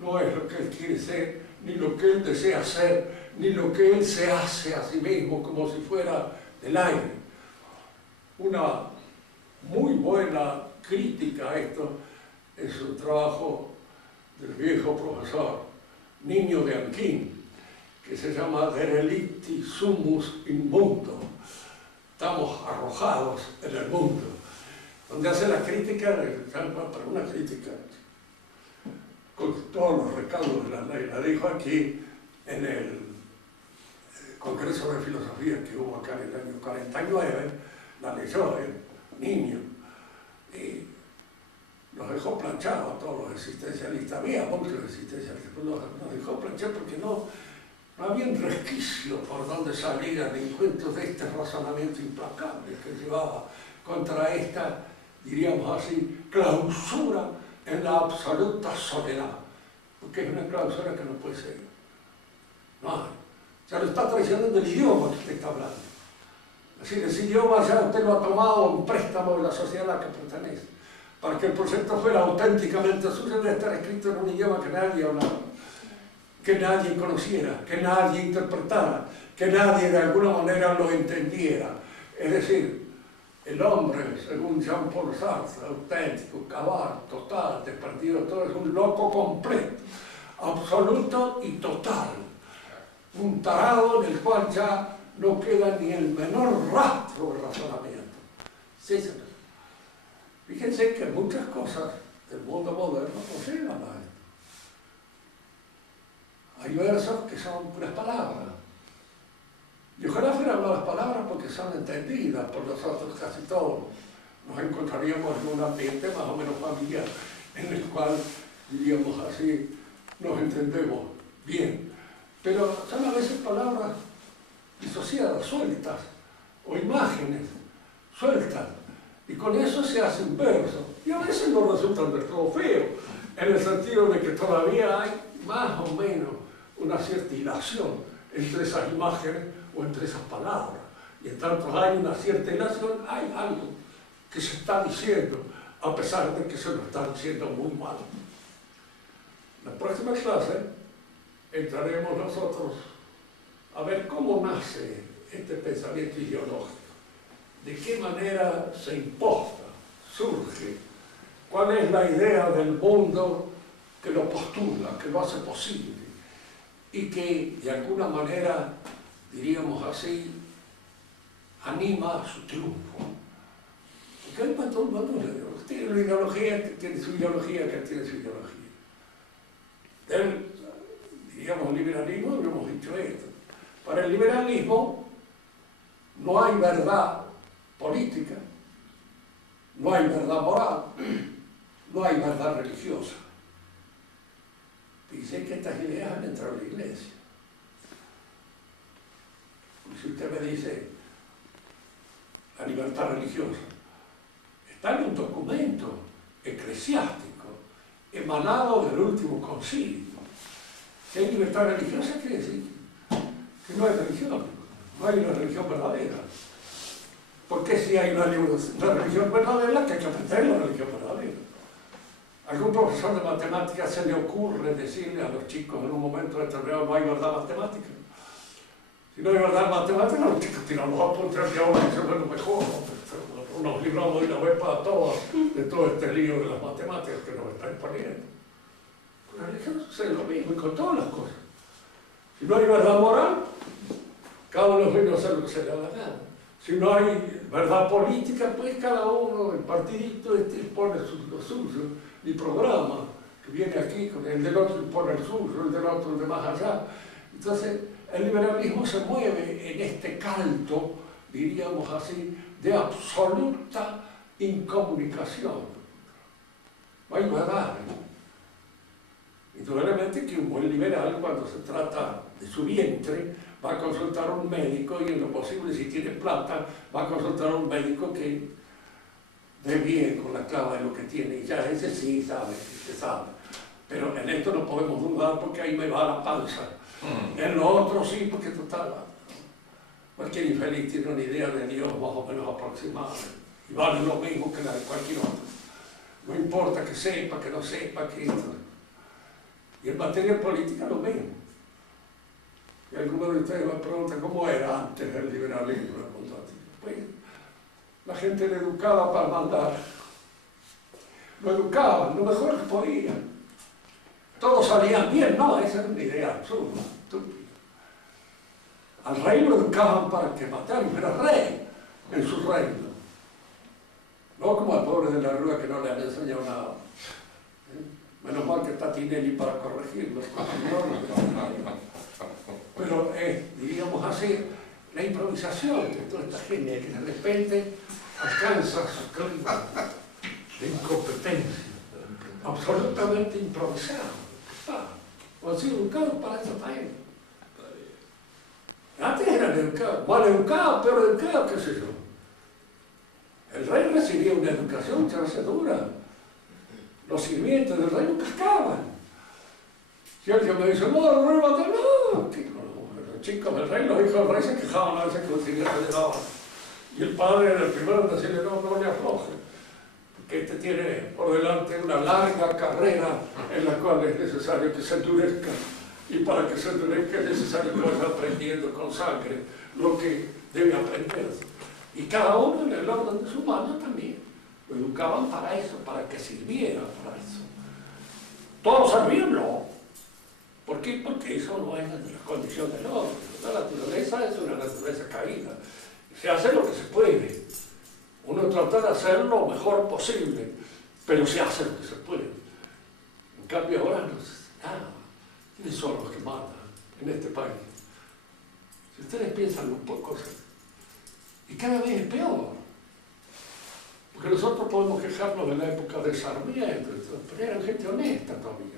no es lo que él quiere ser, ni lo que él desea ser, ni lo que él se hace a sí mismo como si fuera del aire. Una muy buena crítica a esto es un trabajo del viejo profesor Niño de Anquín, que se llama De Relicti Sumus in Mundo. Estamos arrojados en el mundo, donde hace la crítica, pero una crítica con todos los recaudos de la ley. La dijo aquí en el Congreso de Filosofía que hubo acá en el año 49, la leyó el niño y nos dejó planchados a todos los existencialistas. Había muchos existencialistas, pero nos dejó planchados porque no había un resquicio por donde salieran encuentros de este razonamiento implacable que llevaba contra esta, diríamos así, clausura en la absoluta soledad, porque es una clausura que no puede ser. No hay. O sea, lo está traicionando el idioma que usted está hablando. Es decir, ese idioma ya usted lo ha tomado en préstamo de la sociedad a la que pertenece. Para que el proyecto fuera auténticamente suyo, debe estar escrito en un idioma que nadie hablaba, que nadie conociera, que nadie interpretara, que nadie de alguna manera lo entendiera. Es decir, el hombre, según Jean-Paul Sartre, auténtico, cabal, total, desperdido, todo es un loco completo, absoluto y total. Un tarado en el cual ya no queda ni el menor rastro de razonamiento. Sí, señor. Fíjense que muchas cosas del mundo moderno no llegan a esto. Hay versos que son puras palabras. Y ojalá fueran las palabras porque son entendidas por nosotros casi todos. Nos encontraríamos en un ambiente más o menos familiar, en el cual, diríamos así, nos entendemos bien. Pero son a veces palabras disociadas, sueltas, o imágenes sueltas. Y con eso se hacen versos. Y a veces no resultan del todo feos, en el sentido de que todavía hay más o menos una cierta hilación entre esas imágenes o entre esas palabras. Y en tanto hay una cierta hilación, hay algo que se está diciendo, a pesar de que se lo está diciendo muy mal. En la próxima clase entraremos nosotros a ver cómo nace este pensamiento ideológico, de qué manera se imposta, surge, cuál es la idea del mundo que lo postula, que lo hace posible, y que de alguna manera, diríamos así, anima su triunfo. Porque hay para todo el mundo, tiene una ideología que tiene su ideología, que tiene su ideología. Del, diríamos, liberalismo, no hemos dicho esto. Para el liberalismo no hay verdad política, no hay verdad moral, no hay verdad religiosa. Fíjense que estas ideas han entrado en la iglesia. Y si usted me dice la libertad religiosa, está en un documento eclesiástico emanado del último concilio. Si hay libertad religiosa, quiere decir que no hay religión, no hay una religión verdadera. Porque si hay una religión verdadera, que hay que aprender la religión verdadera. ¿Algún profesor de matemáticas se le ocurre decirle a los chicos en un momento determinado no hay verdad matemática? Si no hay verdad matemática, los chicos tiran los apuntes y ahora dicen, bueno, mejor, nos libramos de una vez para todas de todo este lío de las matemáticas que nos están imponiendo. Con la religión sucede lo mismo y con todas las cosas. Si no hay verdad moral, cada uno viene a hacer lo que se le da la gana. Si no hay verdad política, pues cada uno, el partidito pone lo suyo, mi programa, que viene aquí, el del otro pone el suyo, el del otro el de más allá. Entonces, el liberalismo se mueve en este caldo, diríamos así, de absoluta incomunicación. No hay verdad. Indudablemente que un buen liberal, cuando se trata de su vientre, va a consultar a un médico y en lo posible, si tiene plata, va a consultar a un médico que dé bien con la clava de lo que tiene. Y ya ese sí sabe, se sabe. Pero en esto no podemos dudar porque ahí me va la panza. En lo otro sí, porque total, cualquier infeliz tiene una idea de Dios más o menos aproximada. Y vale lo mismo que la de cualquier otro. No importa que sepa, que no sepa, que esto. Y en materia política lo mismo. Y algunos de ustedes me preguntan cómo era antes del liberalismo. Pues la gente era educada para mandar. Lo educaban, lo mejor que podían. Todos salían bien, no, esa era una idea absurda, estúpida. Al rey lo educaban para que matara y fuera rey en su reino. No como al pobre de la Rúa que no le han enseñado nada. Menos mal que está Tinelli para corregirlo. Pero diríamos así, la improvisación de toda esta gente que de repente alcanza su clima de incompetencia, absolutamente improvisado. Han sido educados para esta gente. Antes eran educados, mal educados, peor educados, qué sé yo. El rey recibía una educación muchas veces dura. Los sirvientes del rey no cascaban. Si alguien me dice, no, el rey va a tener, no. Los chicos del rey, los hijos del rey se quejaban a veces que los sirvientes le daban Y el padre era el primero en decirle, no le afloje, porque este tiene por delante una larga carrera en la cual es necesario que se endurezca. Y para que se endurezca es necesario que vaya aprendiendo con sangre lo que debe aprender. Y cada uno en el orden de su mano también. Lo educaban para eso, para que sirviera para eso. ¿Todos servían? No. ¿Por qué? Porque eso no es de las condiciones del hombre. La naturaleza es una naturaleza caída. Se hace lo que se puede. Uno trata de hacer lo mejor posible, pero se hace lo que se puede. En cambio ahora no se nada. ¿Quiénes son los que mandan en este país? Si ustedes piensan un poco, y cada vez es peor. Porque nosotros podemos quejarnos de la época de Sarmiento, pero eran gente honesta todavía.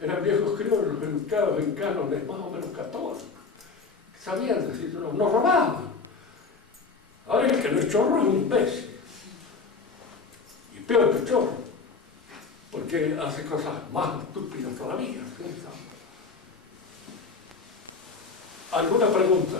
Eran viejos criollos educados en cánones más o menos católicos. Sabían decir, no robaban. Ahora el que no es chorro es un imbécil. Y peor que chorro. Porque hace cosas más estúpidas todavía. ¿Sí? ¿Alguna pregunta?